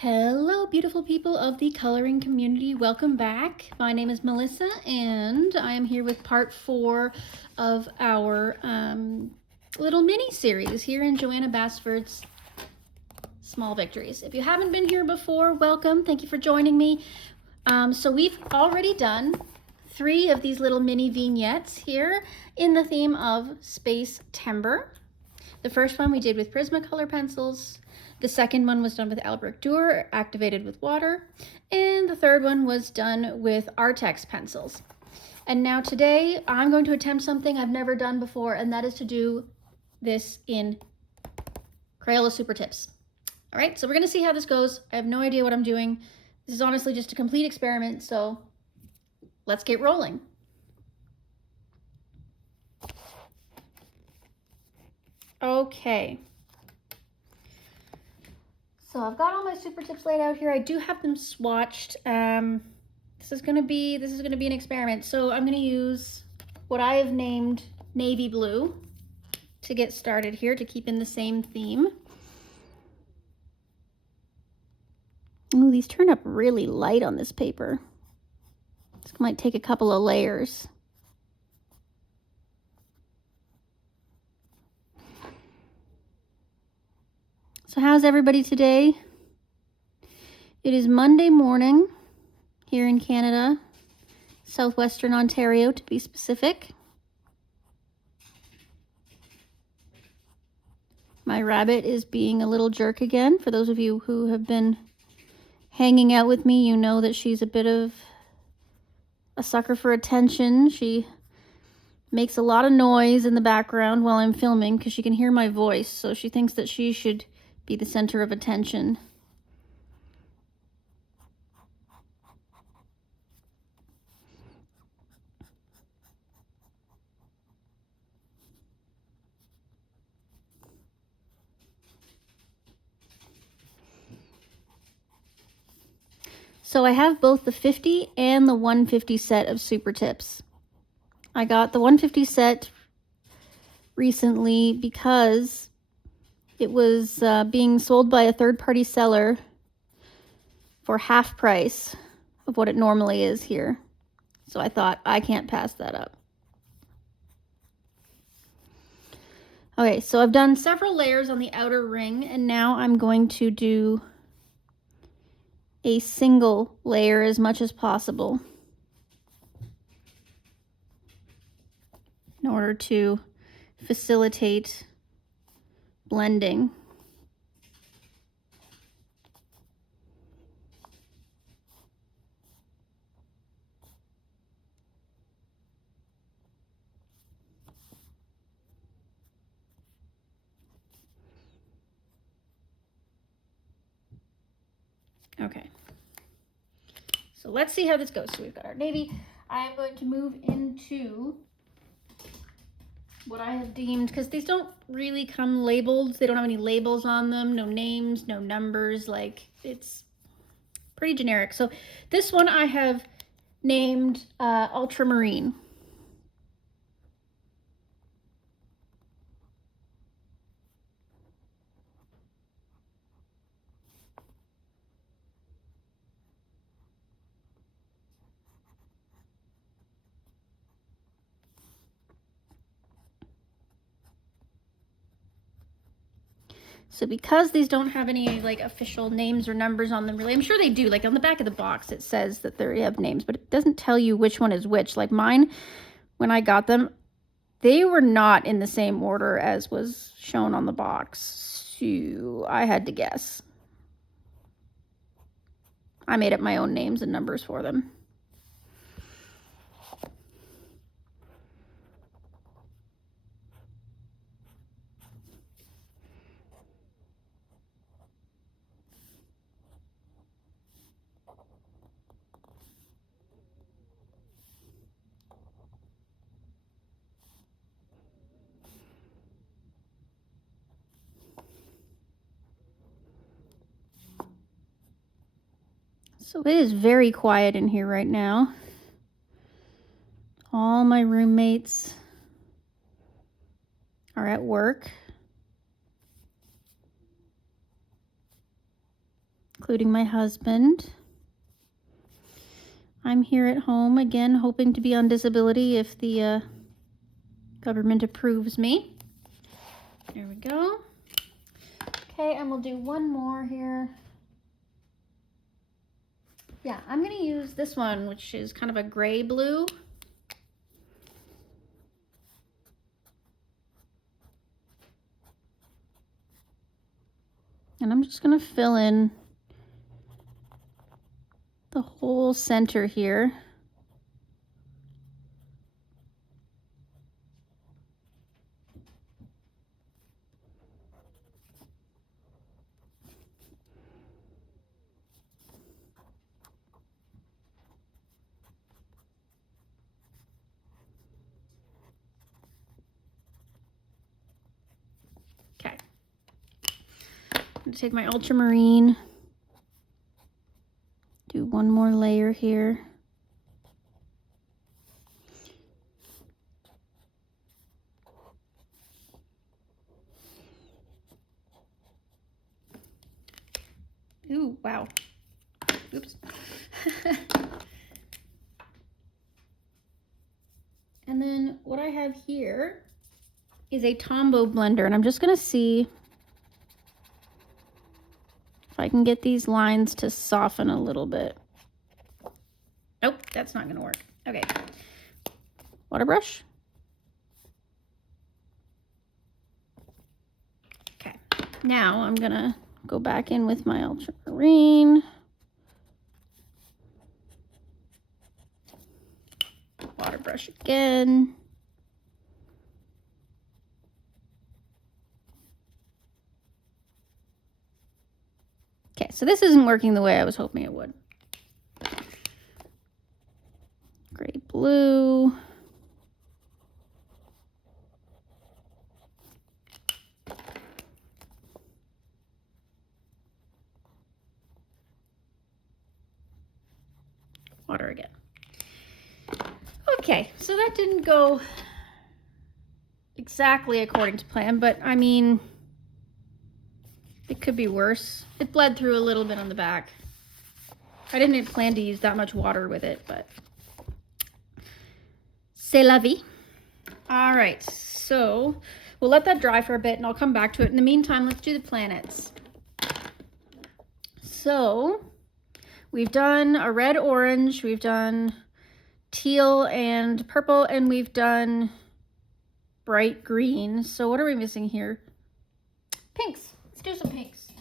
Hello, beautiful people of the coloring community. Welcome back. My name is Melissa, and I am here with part 4 of our little mini series here in Johanna Basford's Small Victories. If you haven't been here before, welcome. Thank you for joining me. So we've already done 3 of these little mini vignettes here in the theme of Space Timber. The first one we did with Prismacolor pencils. The second one was done with Albrecht Dürer, activated with water. And the third one was done with Artex pencils. And now today I'm going to attempt something I've never done before, and that is to do this in Crayola Supertips. All right, so we're gonna see how this goes. I have no idea what I'm doing. This is honestly just a complete experiment, so let's get rolling. Okay. So I've got all my super tips laid out here. I do have them swatched. This is gonna be an experiment. So I'm gonna use what I have named navy blue to get started here, to keep in the same theme. Ooh, these turn up really light on this paper. This might take a couple of layers. So how's everybody today? It is Monday morning here in Canada, southwestern Ontario to be specific. My rabbit is being a little jerk again. For those of you who have been hanging out with me, you know that she's a bit of a sucker for attention. She makes a lot of noise in the background while I'm filming because she can hear my voice, so she thinks that she should be the center of attention. So I have both the 50 and the 150 set of super tips. I got the 150 set recently because it was being sold by a third-party seller for half price of what it normally is here. So I thought, I can't pass that up. Okay, so I've done several layers on the outer ring, and now I'm going to do a single layer as much as possible in order to facilitate blending. Okay, so let's see how this goes. So we've got our navy. I am going to move into what I have deemed, because these don't really come labeled. They don't have any labels on them, no names, no numbers. Like, it's pretty generic. So this one I have named Ultramarine. So because these don't have any like official names or numbers on them, really, I'm sure they do. Like on the back of the box, it says that they have names, but it doesn't tell you which one is which. Like mine, when I got them, they were not in the same order as was shown on the box. So I had to guess. I made up my own names and numbers for them. So it is very quiet in here right now. All my roommates are at work. including my husband. I'm here at home again, hoping to be on disability if the government approves me. There we go. Okay, and we'll do one more here. Yeah, I'm going to use this one, which is kind of a gray blue. And I'm just going to fill in the whole center here. Okay. I'm going to take my ultramarine, do one more layer here. Ooh, wow. Oops. And then what I have here is a Tombow blender, and I'm just going to see if I can get these lines to soften a little bit. Nope, that's not going to work. Okay. Water brush. Okay. Now I'm going to go back in with my ultramarine. Water brush again. Okay, so this isn't working the way I was hoping it would. Gray blue. Water again. Okay, so that didn't go exactly according to plan, but I mean, it could be worse. It bled through a little bit on the back. I didn't plan to use that much water with it, but c'est la vie. All right, so we'll let that dry for a bit and I'll come back to it. In the meantime, let's do the planets. So we've done a red, orange, we've done teal and purple, and we've done bright green. So what are we missing here? Pinks. Let's do some pinks.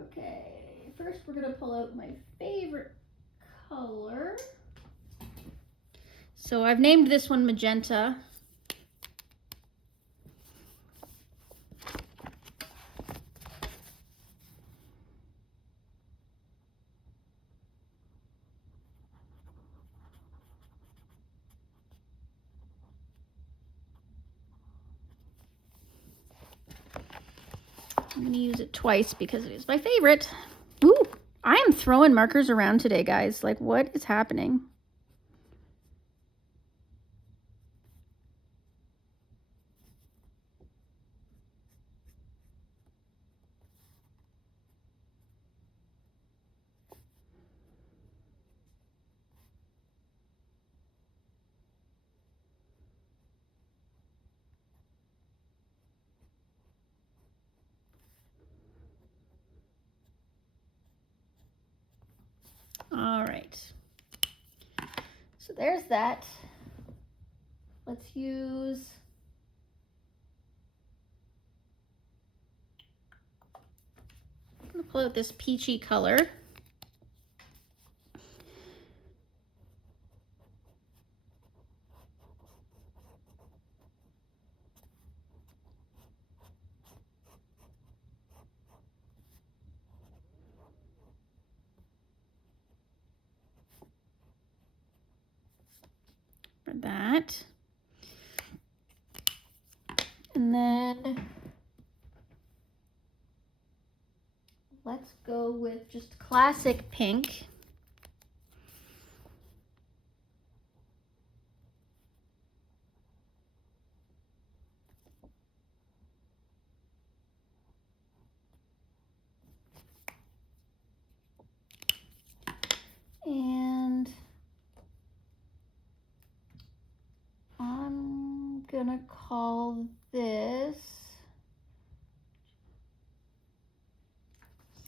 Okay, first we're gonna pull out my favorite color. So I've named this one magenta. I'm gonna use it twice because it is my favorite. Ooh, I am throwing markers around today, guys. Like, what is happening? All right. So there's that. Let's use I'm gonna pull out this peachy color. For that. And then let's go with just classic pink.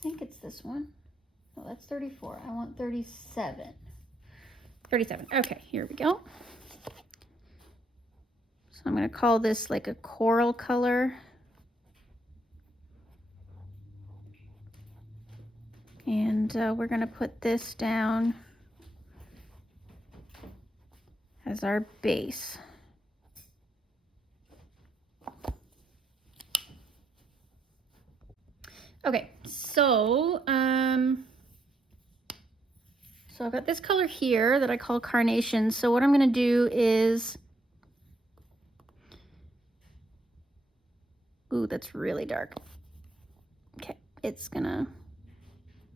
think it's this one. Oh, that's 34. I want 37. 37. Okay, here we go. So I'm going to call this like a coral color. And we're going to put this down as our base. Okay, so I've got this color here that I call Carnation. So what I'm going to do is, ooh, that's really dark. Okay, it's going to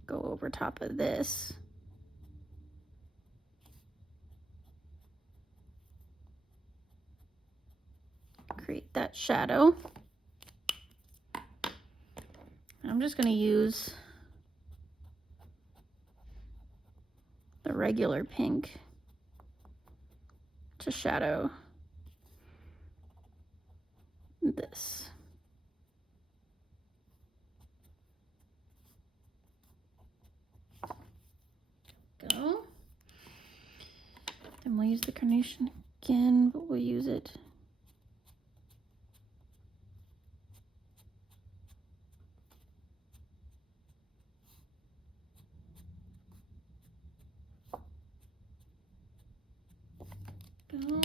go over top of this. Create that shadow. I'm just going to use the regular pink to shadow this. Go. Then we'll use the Carnation again, but we'll use it go.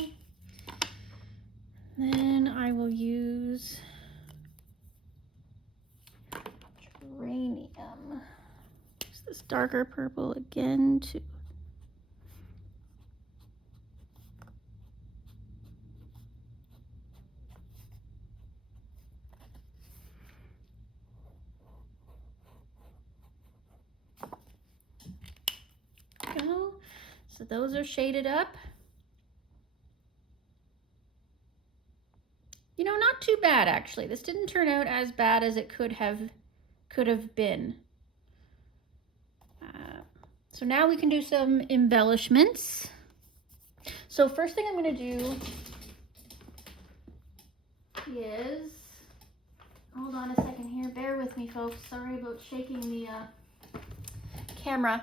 Then I will use geranium. Use this darker purple again to go. So those are shaded up. You know, not too bad actually. This didn't turn out as bad as it could have been. So now we can do some embellishments. So first thing I'm going to do is, hold on a second here, bear with me folks, sorry about shaking the camera.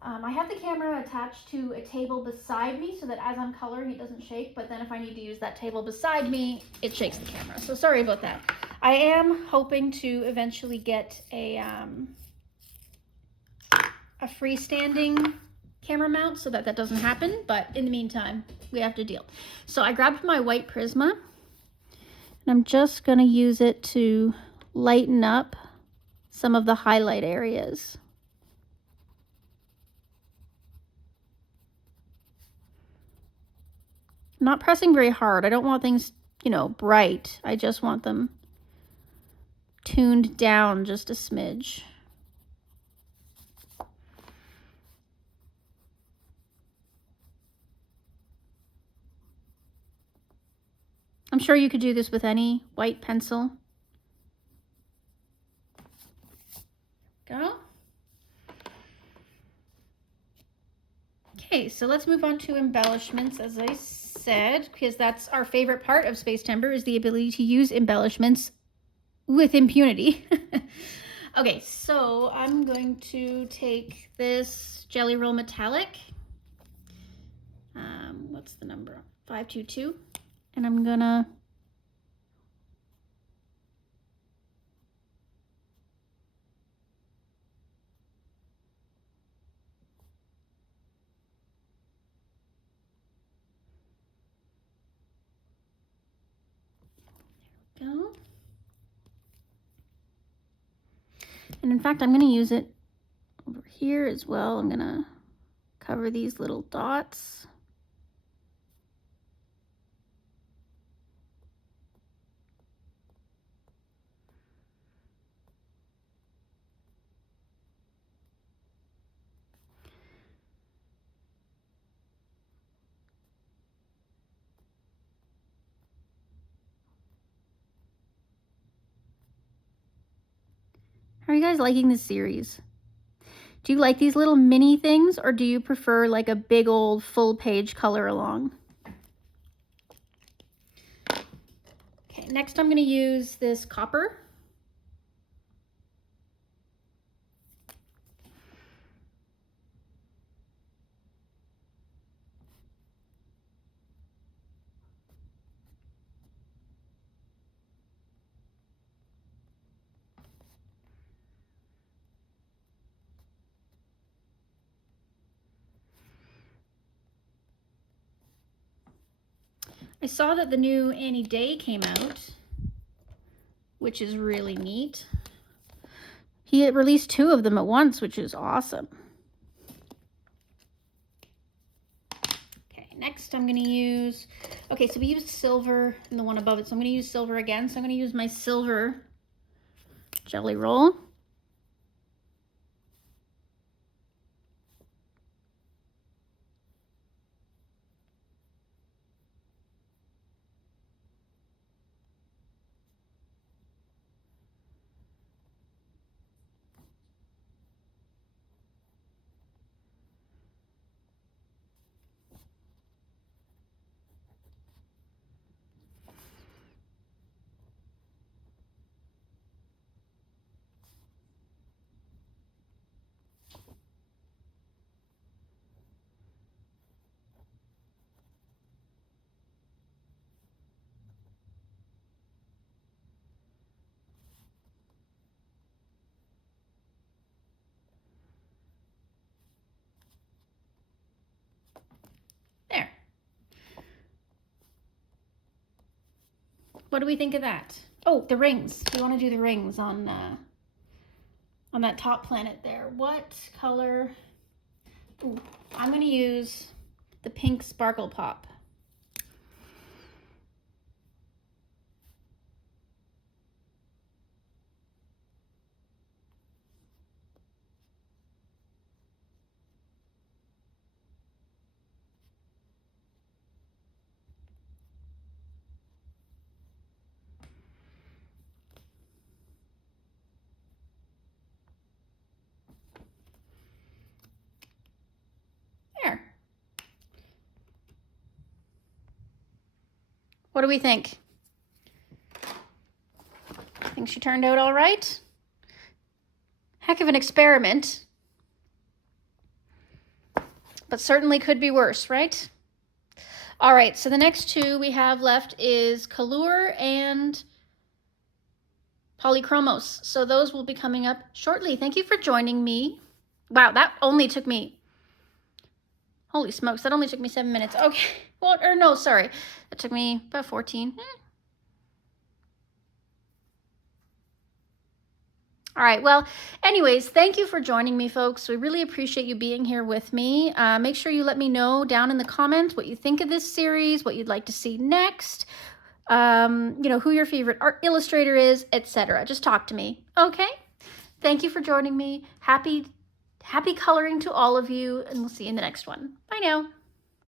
I have the camera attached to a table beside me so that as I'm coloring it doesn't shake, but then if I need to use that table beside me, it shakes the camera. So sorry about that. I am hoping to eventually get a freestanding camera mount so that that doesn't happen, but in the meantime, we have to deal. So I grabbed my white Prisma, and I'm just gonna use it to lighten up some of the highlight areas. I'm not pressing very hard. I don't want things, you know, bright. I just want them tuned down just a smidge. I'm sure you could do this with any white pencil. Go. Okay, so let's move on to embellishments, as I said, because that's our favorite part of Space Timber, is the ability to use embellishments with impunity. Okay, so I'm going to take this Jelly Roll Metallic. What's the number? 522. And I'm gonna go. And in fact, I'm going to use it over here as well. I'm going to cover these little dots. How are you guys liking this series? Do you like these little mini things, or do you prefer like a big old full page color along? Okay, next I'm going to use this copper. I saw that the new Annie Day came out, which is really neat. He had released 2 of them at once, which is awesome. Okay, next I'm going to use, okay, so we used silver in the one above it, so I'm going to use silver again. So I'm going to use my silver jelly roll. There. What do we think of that? Oh, the rings. We want to do the rings on that top planet there. What color? Ooh, I'm going to use the pink Sparkle Pop. There. What do we think? Think she turned out all right? Heck of an experiment. But certainly could be worse, right? All right, so the next 2 we have left is Color and Polychromos. So those will be coming up shortly. Thank you for joining me. Wow, that only took me, holy smokes, that only took me 7 minutes. Okay, well, or no, sorry. That took me about 14. All right, well, anyways, thank you for joining me, folks. We really appreciate you being here with me. Make sure you let me know down in the comments what you think of this series, what you'd like to see next, you know, who your favorite art illustrator is, etc. Just talk to me, okay? Thank you for joining me. Happy coloring to all of you, and we'll see you in the next one. Bye now.